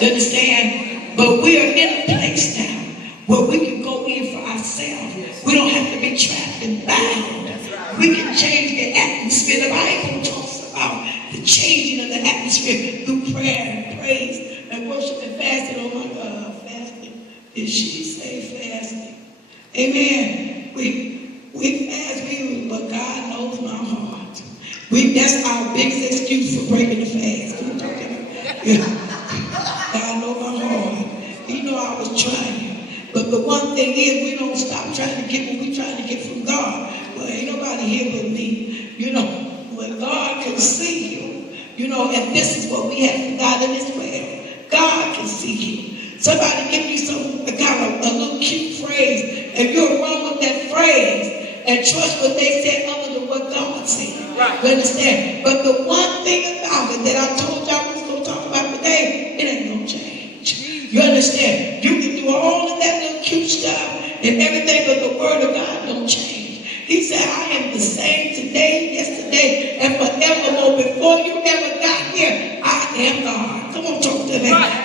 You understand? But we are in a place now where we can go in for ourselves. We don't have to be trapped and bound. We can change the atmosphere. The Bible talks about the changing of the atmosphere through prayer and praise and worship and fasting. Oh my God, fasting. Did she say fasting? Amen. We fast, but God knows my heart. That's our biggest excuse for breaking the fast. God knows my heart. He know I was trying. But the one thing is, we don't stop trying to get what we trying to get from God. Well, ain't nobody here but me. When God can see you, and this is what we have from God in this way. God can see you. Somebody give you some kind of a little cute phrase, and you'll run with that phrase and trust what they said other than what God said. Right. You understand? But the one thing about it that I told y'all we was going to talk about today, it ain't gonna change. You understand? You can do all of that little cute stuff and everything, but the word of God don't change. He said, I am the same today, yesterday, and forevermore. Before you ever got here, I am God. Come on, talk to me. Right.